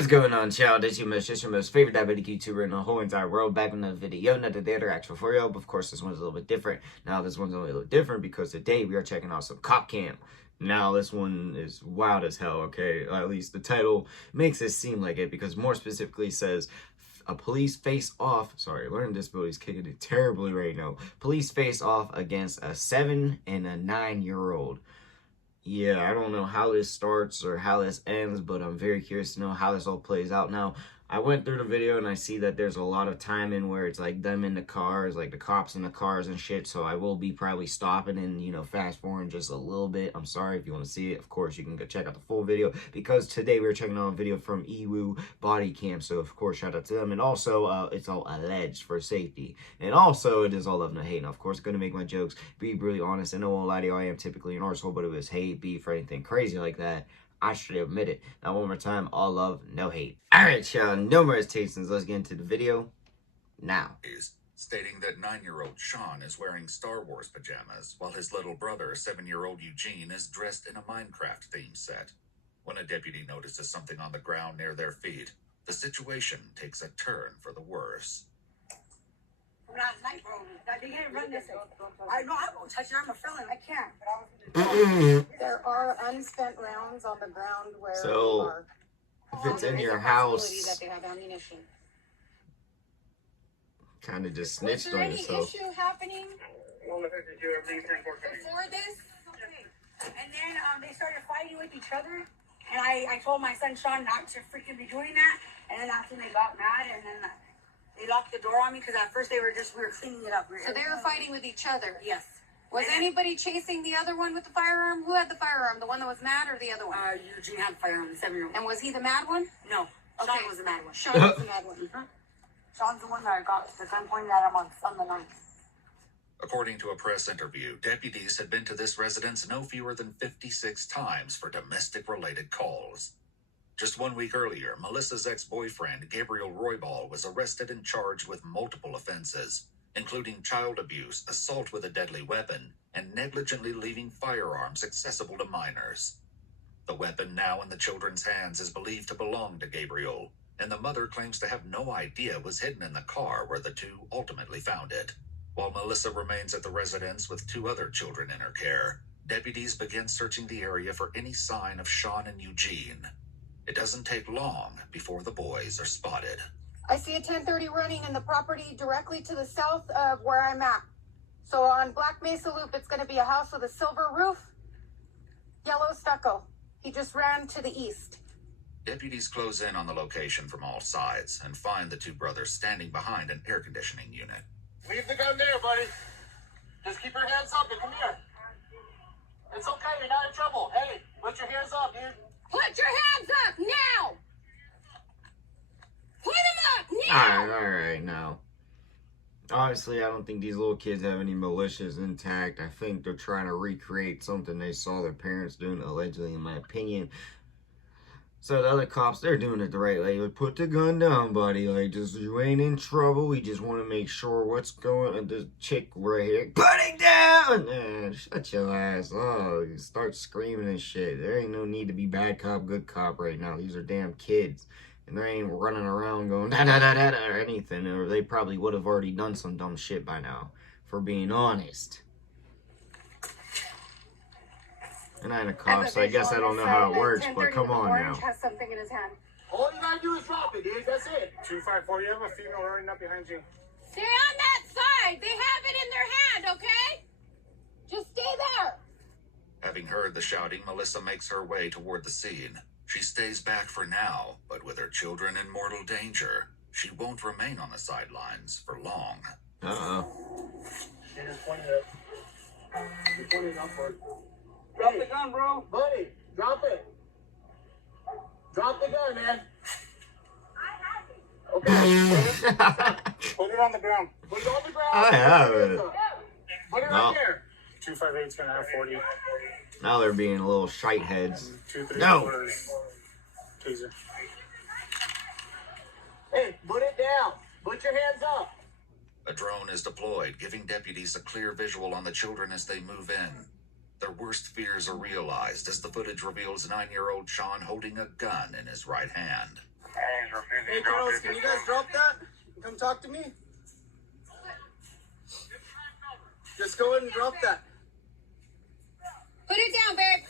What's going on, child? It's your most favorite diabetic YouTuber in the whole entire world. Back with another video, another day actual for you. But of course, this one's a little bit different. Now, this one's only a little different because today we are checking out some cop cam. Now, this one is wild as hell, okay? At least the title makes it seem like it, because more specifically says, a police face off. Sorry, learning disabilities kicking it terribly right now. Police face off against a 7 and a 9-year-old. Yeah, I don't know how this starts or how this ends, but I'm very curious to know how this all plays out. Now, I went through the video and I see that there's a lot of time in where it's like them in the cars, like the cops in the cars and shit. So I will be probably stopping and, you know, fast forwarding just a little bit. I'm sorry if you want to see it. Of course, you can go check out the full video, because today we're checking out a video from EWU Body Cam. So, of course, shout out to them. And also, it's all alleged for safety. And also, it is all love, no hate. Now, of course, going to make my jokes, be really honest, and I won't lie to you, I am typically an arsehole, but if it was hate, beef, or anything crazy like that, I should admit it. Now, one more time, all love, no hate. Alright, y'all, no more hesitations. Let's get into the video now. Stating that 9-year-old Sean is wearing Star Wars pajamas, while his little brother, 7-year-old Eugene, is dressed in a Minecraft theme set. When a deputy notices something on the ground near their feet, the situation takes a turn for the worse. Last night, bro. They can't run this. I know, I won't touch it. I'm a felon. I can't. There are unspent rounds on the ground where So, if it's in your house, that they have ammunition. kind of just snitched on yourself. Was there any issue happening before this? Okay. And then they started fighting with each other. And I told my son Sean not to freaking be doing that. And then that's when they got mad. And then they locked the door on me, because at first we were cleaning it up. So they were fighting with each other? Yes. Was anybody chasing the other one with the firearm? Who had the firearm? The one that was mad or the other one? Eugene had the firearm, the 7-year-old. And was he the mad one? No. Okay. Sean was the mad one. Sean was the mad one. Sean's the one that I got the gun pointed at him on the 9th. According to a press interview, deputies had been to this residence no fewer than 56 times for domestic-related calls. Just 1 week earlier, Melissa's ex-boyfriend, Gabriel Roybal, was arrested and charged with multiple offenses, including child abuse, assault with a deadly weapon, and negligently leaving firearms accessible to minors. The weapon, now in the children's hands, is believed to belong to Gabriel, and the mother claims to have no idea it was hidden in the car where the two ultimately found it. While Melissa remains at the residence with 2 other children in her care, deputies begin searching the area for any sign of Sean and Eugene. It doesn't take long before the boys are spotted. I see a 1030 running in the property directly to the south of where I'm at. So on Black Mesa Loop, it's going to be a house with a silver roof, yellow stucco. He just ran to the east. Deputies close in on the location from all sides and find the 2 brothers standing behind an air conditioning unit. Leave the gun there, buddy. Just keep your hands up and come here. It's okay, you're not in trouble. Hey, put your hands up, dude. Put your hands up now! Put them up now! Alright, now. Obviously, I don't think these little kids have any militias intact. I think they're trying to recreate something they saw their parents doing, allegedly, in my opinion. So the other cops, they're doing it the right way. Like, put the gun down, buddy. Like, just, you ain't in trouble. We just want to make sure what's going on. This chick right here, put it down! Man, shut your ass. Oh, you start screaming and shit. There ain't no need to be bad cop, good cop right now. These are damn kids. And they ain't running around going da-da-da-da-da or anything. Or they probably would have already done some dumb shit by now, for being honest. And I'm a cop, so I guess I don't know how it works, but come on now. Has something in his hand. All you gotta do is drop it, dude. That's it. 254, you have a female running up behind you. Stay on that side. They have it in their hand, okay? Just stay there. Having heard the shouting, Melissa makes her way toward the scene. She stays back for now, but with her children in mortal danger, she won't remain on the sidelines for long. Uh-oh. They just pointed up. You pointed upward. Drop the gun, bro. Buddy, drop it. Drop the gun, man. Okay. Put it on the ground. Put it on the ground. I have it. Put it right here. 258's gonna have 40. Now they're being little shite heads. 2 3 No. quarters. Taser. Hey, put it down. Put your hands up. A drone is deployed, giving deputies a clear visual on the children as they move in. Their worst fears are realized as the footage reveals 9-year-old Sean holding a gun in his right hand. Hey, girls, can you guys drop that? Come talk to me. Just go ahead and drop that. Put it down, babe.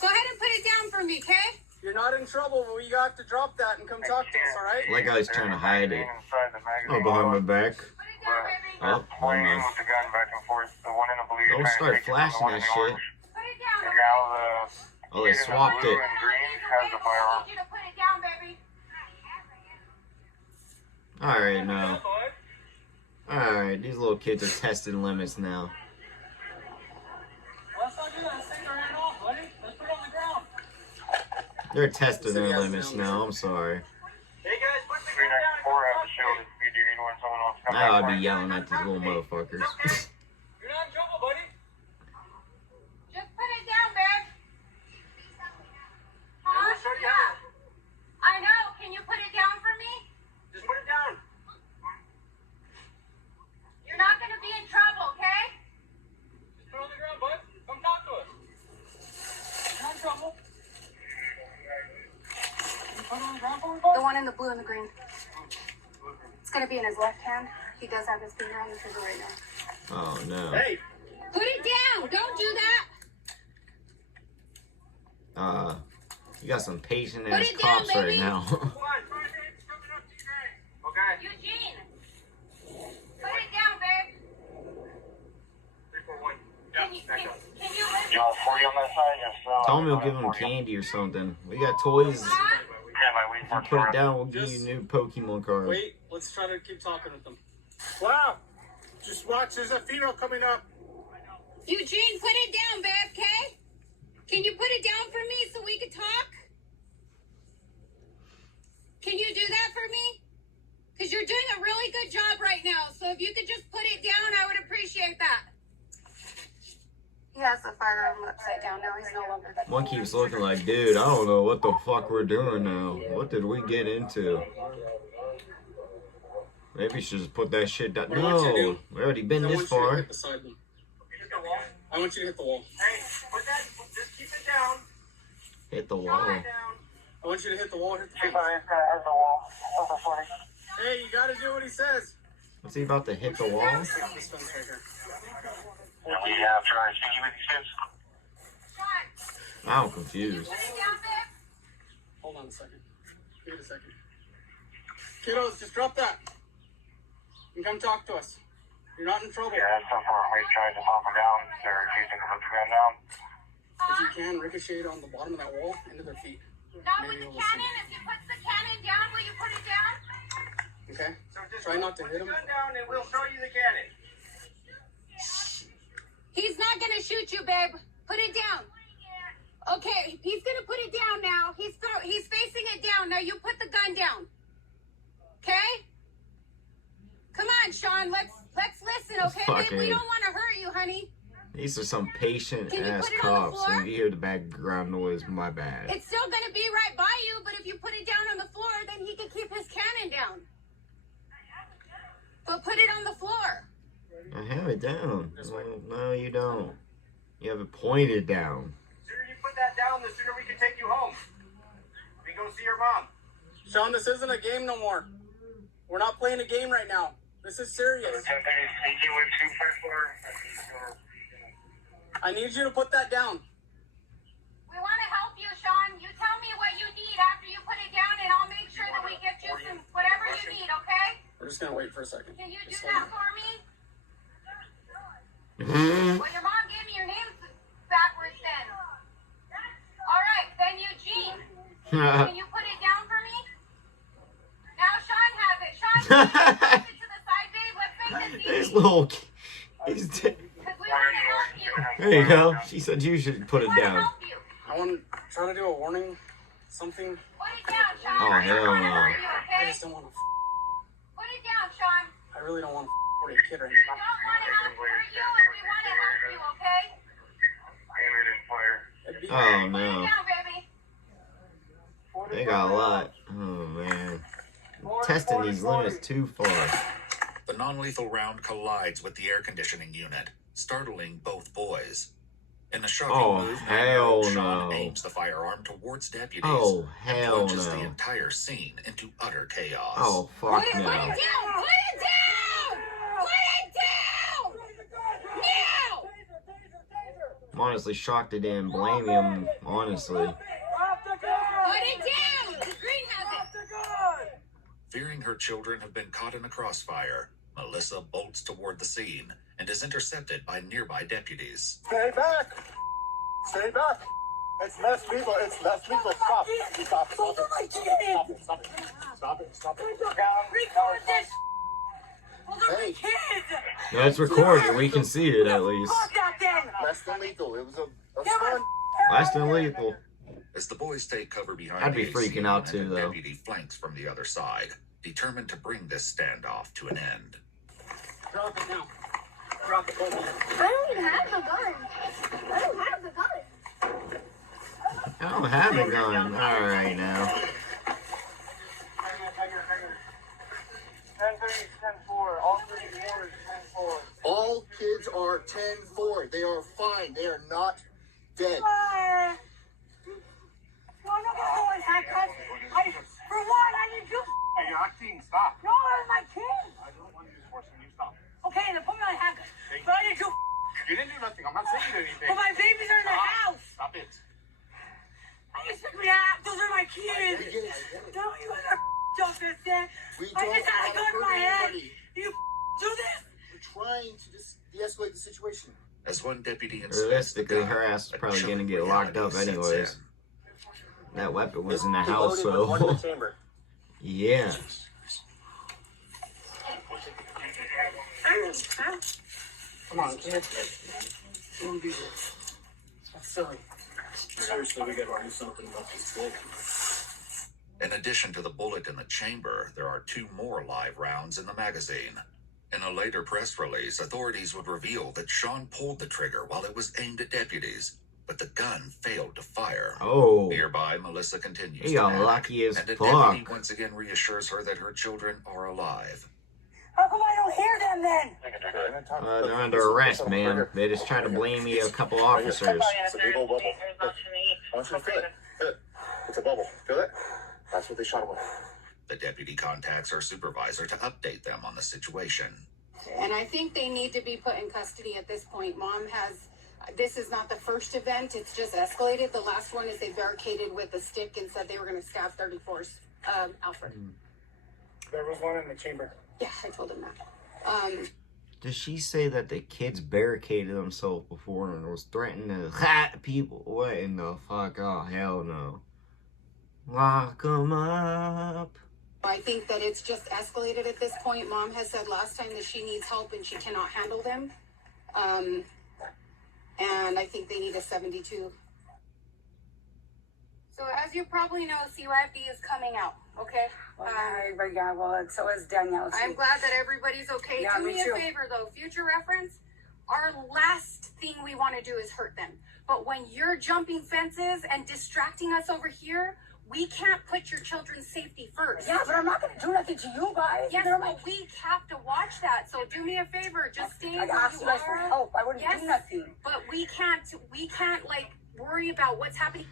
Go ahead and put it down for me, okay? You're not in trouble, but you got to drop that and come talk to us, all right? Like I was trying to hide it. Oh, behind my back. Put it down, baby. Oh, Playing nice. with the gun back and forth. The one in the blue. Don't start flashing that shit. Put it down, And baby. now the Oh, they kid in the swapped blue it. and green has the I firearm. need you to put it down, baby. Alright, now. Alright, these little kids are testing limits now. Let's not do that. Let's take our hand off, buddy. Let's put it on the ground. They're testing their limits now, I'm sorry. Hey, guys, put the 394 has a shield if you do need one. Someone else come Now back. I'd be yelling at these little motherfuckers. You're not in trouble, buddy. Just put it down, babe. we'll Huh? show you Yeah. how. I know. Can you put it down for me? Just put it down. You're not going to be in trouble, okay? Just put it on the ground, bud. Come talk to us. You're not in trouble. You put it on the ground for me, bud? The one in the blue and the green. It's going to be in his left hand. He does have his finger on the trigger right now. Oh no. Hey. Put it down. Don't do that. You got some patient Put ass it down, cops right baby. now. Come on, it's coming up to you guys. Okay. Eugene. Put it down, babe. 341. Can you listen? You want 40 on that side? Yes. Tell me we'll give them candy or something. We got toys. Yeah, my waiting If for you put it down, we'll give you a new Pokemon card. Wait, let's try to keep talking with them. Wow. Just watch, there's a female coming up. Eugene, put it down, babe, okay? Can you put it down for me so we can talk? Can you do that for me? Because you're doing a really good job right now. So if you could just put it down, I would appreciate that. He has the firearm upside down now. He's no longer that. One keeps looking like, dude, I don't know what the fuck we're doing now. What did we get into? Maybe you should just put that shit down. What do you want you to No, do? we already been I this want you to far. hit the side one. I want you to hit the wall. Hey, put that, just keep it down. Hit the wall. Down. I want you to hit the wall, hit the fence. 25 has the wall. Over 40. Hey, you gotta do what he says. What's he about to hit the wall? This fence right here. And we have tried to with these kids. Now I'm confused. Put it down, babe. Hold on a second. Give it a second. Kiddos, just drop that. And come talk to us. You're not in trouble. Yeah, that's so far. We tried to talk them down. They're refusing to put the gun down. If you can, ricochet it on the bottom of that wall into their feet. Not with Maybe the we'll cannon. If you put the cannon down, will you put it down? Okay? So just Try not to put hit the him. gun down and we'll show you the cannon. He's not gonna shoot you, babe. Put it down. Okay, he's gonna put it down now. He's facing it down. Now you put the gun down. Okay? Come on, Sean. Let's listen, Let's okay, babe? We fucking- don't want to hurt you, honey. These are some patient Can you ass put it on the cops. floor? If you hear the background noise, my bad. It's still gonna be right by you, but if you put it down on the floor, then he can keep his cannon down. But put it on the floor. I have it down. No, you don't. You have it pointed down. The sooner you put that down, the sooner we can take you home. We can go see your mom. Sean, this isn't a game no more. We're not playing a game right now. This is serious. 1030 speaking with 254. I need you to put that down. We want to help you, Sean. You tell me what you need after you put it down, and I'll make sure that we get you some whatever you need, okay? We're just gonna wait for a second. Can you do Just hold that on. for me? Well, your mom gave me your name backwards then. All right, then Eugene. Can you put it down for me? Now Sean has it. Sean, can you put it to the side, babe? Let's make this This easy. little he's dead. Because we want to help you. There you go. She said you should put We it want to down. help you. I want to try to do a warning, something. Put it down, Sean. Oh, We don't hell want to no. hurt you, I okay? just don't want to. Put it down, Sean. I really don't want to 40 kid right We don't want to hurt you, and we want to help you, okay? Aiming and fire. now. It'd be- Oh Put it no. down, baby. They got a lot. Oh man. Testing these limits too far. The non-lethal round collides with the air conditioning unit, startling both boys. In a shocking Oh, move, hell 9-year-old Sean no. aims the firearm towards deputies Oh, and hell plunges the no. entire scene into utter chaos. Oh, fuck Put it no. down! Put it down! Put it down! Now! I'm honestly shocked they didn't blame him, honestly. Put it down! The green has it! Fearing her children have been caught in a crossfire, Melissa bolts toward the scene and is intercepted by nearby deputies. Stay back! Stay back! It's less lethal. It's less lethal. Stop. Stop. Those are my kids. Stop it. Stop it. Stop it. Stop it. Record this. Those are my Hey. kids. Yeah, it's recorded. We can see it at least. Fuck that then. Less than lethal. It was a Yeah, but- stun. Less than lethal. As the boys take cover behind I'd be the freaking AC out unit, too, a though. deputy flanks from the other side, determined to bring this standoff to an end. Drop it now. Drop it. I don't even have the gun. I don't have the gun. I don't have a gun. Alright now. 10-3, 10-4. All 3 wars, 10-4. All kids are 10-4. They are fine. They are not dead. No, I'm not gonna go in handcuffs. For one, I didn't do. Hey, you're acting. Stop. No, it was my kids. I don't want to use force when you stop. Okay, then put me on handcuffs. But I didn't do. You didn't do nothing. I'm not saying you did anything. But my babies are in the house. Stop it. I expect me to act. Those are my We kids. get it. No, you guys are don't understand. We I don't just had a want gun to in my hurt head. anybody. You do this. We're trying to just de-escalate the situation. As one deputy inspects the Realistically, gun, her ass is a probably chilling gonna get locked up reality sets anyways. in. That weapon was in the They house, loaded with one in the so. chamber. Yeah. Come on, kid. Don't do this. That's silly. Seriously, we gotta do something about this kid. In addition to the bullet in the chamber, there are 2 more live rounds in the magazine. In a later press release, authorities would reveal that Sean pulled the trigger while it was aimed at deputies, but the gun failed to fire. Oh. Nearby, Melissa continues He to got panic, lucky as and a fuck. deputy once again reassures her that her children are alive. How come I don't hear them then? They're under arrest, man. They just trying to blame me a couple officers. It's a big old bubble. I want you to feel it. Feel it. It's a bubble. Feel it? That's what they shot him with. The deputy contacts her supervisor to update them on the situation. And I think they need to be put in custody at this point. Mom has, this is not the first event, it's just escalated. The last one is they barricaded with a stick and said they were going to stab 34's Alfred. There was one in the chamber. Yeah, I told him that. Did she say that the kids barricaded themselves before and was threatening to hat people? What in the fuck? Oh, hell no. Lock them up. I think that it's just escalated at this point. Mom has said last time that she needs help and she cannot handle them. And I think they need a 72. So as you probably know, CYFD is coming out, okay? Yeah, well, so is Danielle. I'm glad that everybody's okay. Yeah, Do me me a too. favor though, future reference, our last thing we want to do is hurt them. But when you're jumping fences and distracting us over here, we can't put your children's safety first. Yeah, but I'm not gonna do nothing to you guys. Yes, They're but we have to watch that. So do me a favor, just stay I where asked you you guys for are. help. I wouldn't Yes. do nothing. But we can't like worry about what's happening.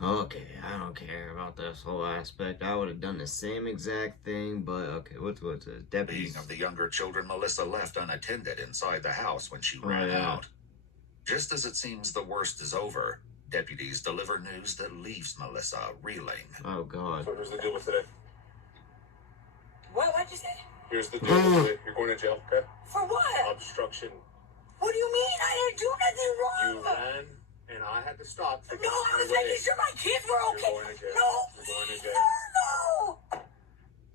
Okay, I don't care about this whole aspect. I would have done the same exact thing, but okay, what's the Being deputies? of the younger children, Melissa left unattended inside the house when she Oh, ran yeah. out. Just as it seems the worst is over, deputies deliver news that leaves Melissa reeling. Oh god. So here's the deal with today. What'd you say? Here's the deal with today. You're going to jail, okay? For what? Obstruction. What do you mean? I didn't do You nothing wrong. ran, and I had to stop. to No, get I was away. making sure my kids were You're okay. going to jail. No, You're going to please, jail. no.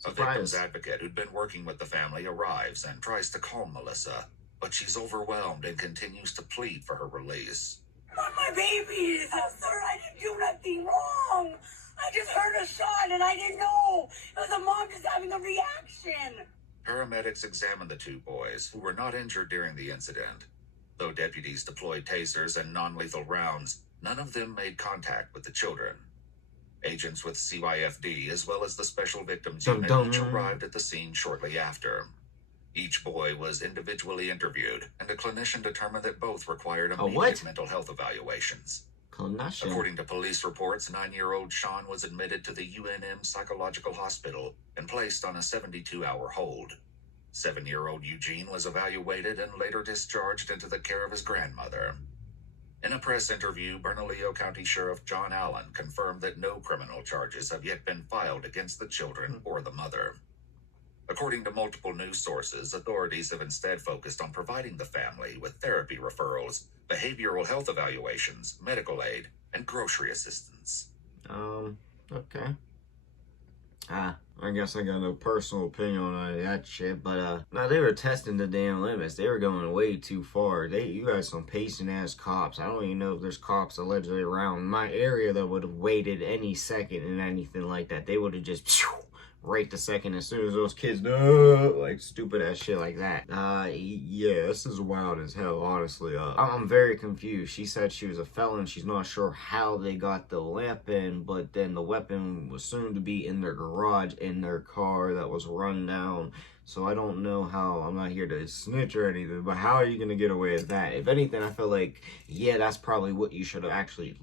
A victim's Surprise. advocate who'd been working with the family arrives and tries to calm Melissa, but she's overwhelmed and continues to plead for her release. Not my babies. Sir, I didn't do nothing wrong. I just heard a shot and I didn't know. It was a mom just having a reaction. Paramedics examined the 2 boys, who were not injured during the incident. Though deputies deployed tasers and non-lethal rounds, none of them made contact with the children. Agents with CYFD, as well as the Special Victims Dum Unit, dum. each arrived at the scene shortly after. Each boy was individually interviewed, and a clinician determined that both required A immediate what? mental health evaluations. Clinician. According to police reports, 9-year-old Sean was admitted to the UNM Psychological Hospital and placed on a 72-hour hold. 7-year-old Eugene was evaluated and later discharged into the care of his grandmother. In a press interview, Bernalillo County Sheriff John Allen confirmed that no criminal charges have yet been filed against the children or the mother. According to multiple news sources, authorities have instead focused on providing the family with therapy referrals, behavioral health evaluations, medical aid, and grocery assistance. Okay. I guess I got no personal opinion on that shit, but now they were testing the damn limits. They were going way too far. You got some pacing ass cops. I don't even know if there's cops allegedly around my area that would have waited any second and anything like that. They would have just right the second as soon as those kids like stupid ass shit like that. Yeah, this is wild as hell, honestly. I'm very confused. She said she was a felon. She's not sure how they got the weapon, but then the weapon was soon to be in their garage in their car that was run down. So I don't know how. I'm not here to snitch or anything, but how are you gonna get away with that? If anything, I feel like, yeah, that's probably what you should have actually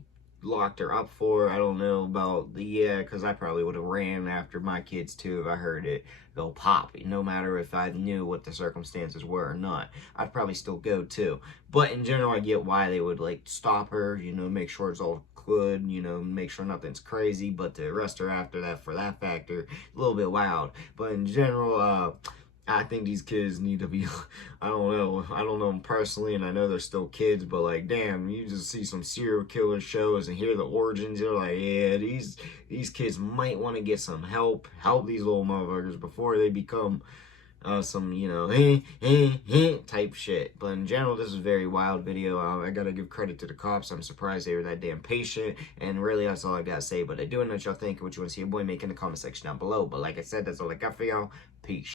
locked her up for. I don't know about because I probably would have ran after my kids too if I heard it go pop, no matter if I knew what the circumstances were or not. I'd probably still go too. But in general, I get why they would like stop her, make sure it's all good, make sure nothing's crazy, but to arrest her after that for that factor, a little bit wild. But in general, I think these kids need to be, I don't know them personally, and I know they're still kids, but like, damn, you just see some serial killer shows and hear the origins, you're like, yeah, these kids might want to get some help these little motherfuckers before they become some, type shit. But in general, this is a very wild video. I gotta give credit to the cops. I'm surprised they were that damn patient, and really, that's all I gotta say. But I do know what y'all think, what you want to see your boy make in the comment section down below. But like I said, that's all I got for y'all. Peace.